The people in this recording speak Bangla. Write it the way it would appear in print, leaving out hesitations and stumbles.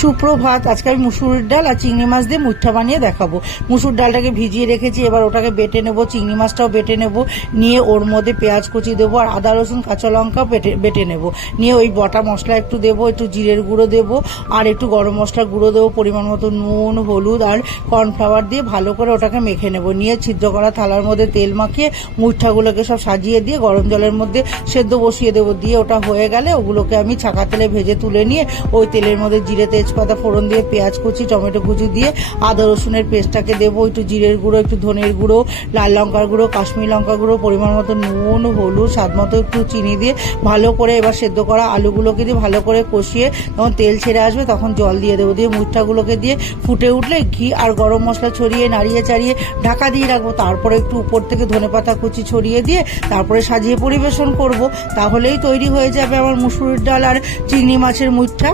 সুপ্রভাত। আজকে আমি মুসুরির ডাল আর চিংড়ি মাছ দিয়ে মুঠা বানিয়ে দেখাবো। মুসুর ডালটাকে ভিজিয়ে রেখেছি, এবার ওটাকে বেটে নেবো। চিংড়ি মাছটাও বেটে নেবো, নিয়ে ওর মধ্যে পেঁয়াজ কুচি দেবো আর আদা রসুন কাঁচা লঙ্কা বেটে নেবো। নিয়ে ওই বটা মশলা একটু দেবো, একটু জিরের গুঁড়ো দেবো আর একটু গরম মশলার গুঁড়ো দেবো, পরিমাণ মতো নুন হলুদ আর কর্নফ্লাওয়ার দিয়ে ভালো করে ওটাকে মেখে নেবো। নিয়ে ছিদ্র করা থালার মধ্যে তেল মাখিয়ে মুঠাগুলোকে সব সাজিয়ে দিয়ে গরম জলের মধ্যে সেদ্ধ বসিয়ে দেবো। দিয়ে ওটা হয়ে গেলে ওগুলোকে আমি ছাকা তেলে ভেজে তুলে নিয়ে ওই তেলের মধ্যে জিরে তেজপাতা ফোড়ন দিয়ে পেঁয়াজ কুচি টমেটো কুচি দিয়ে আদা রসুনের পেস্টটাকে দেবো, একটু জিরের গুঁড়ো একটু ধনের গুঁড়ো লাল লঙ্কার গুঁড়ো কাশ্মীরি লঙ্কার গুঁড়ো পরিমাণ মতো নুন হলুদ স্বাদ মতো একটু চিনি দিয়ে ভালো করে এবার সেদ্ধ করা আলুগুলোকে দিয়ে ভালো করে কষিয়ে যখন তেল ছেড়ে আসবে তখন জল দিয়ে দেবো। দিয়ে মুঠাগুলোকে দিয়ে ফুটে উঠলে ঘি আর গরম মশলা ছড়িয়ে নাড়িয়ে চাড়িয়ে ঢাকা দিয়ে রাখবো। তারপরে একটু উপর থেকে ধনেপাতা কুচি ছড়িয়ে দিয়ে তারপরে সাজিয়ে পরিবেশন করব। তাহলেই তৈরি হয়ে যাবে আমার মুসুরির ডাল আর চিংড়ি মাছের মুঠা।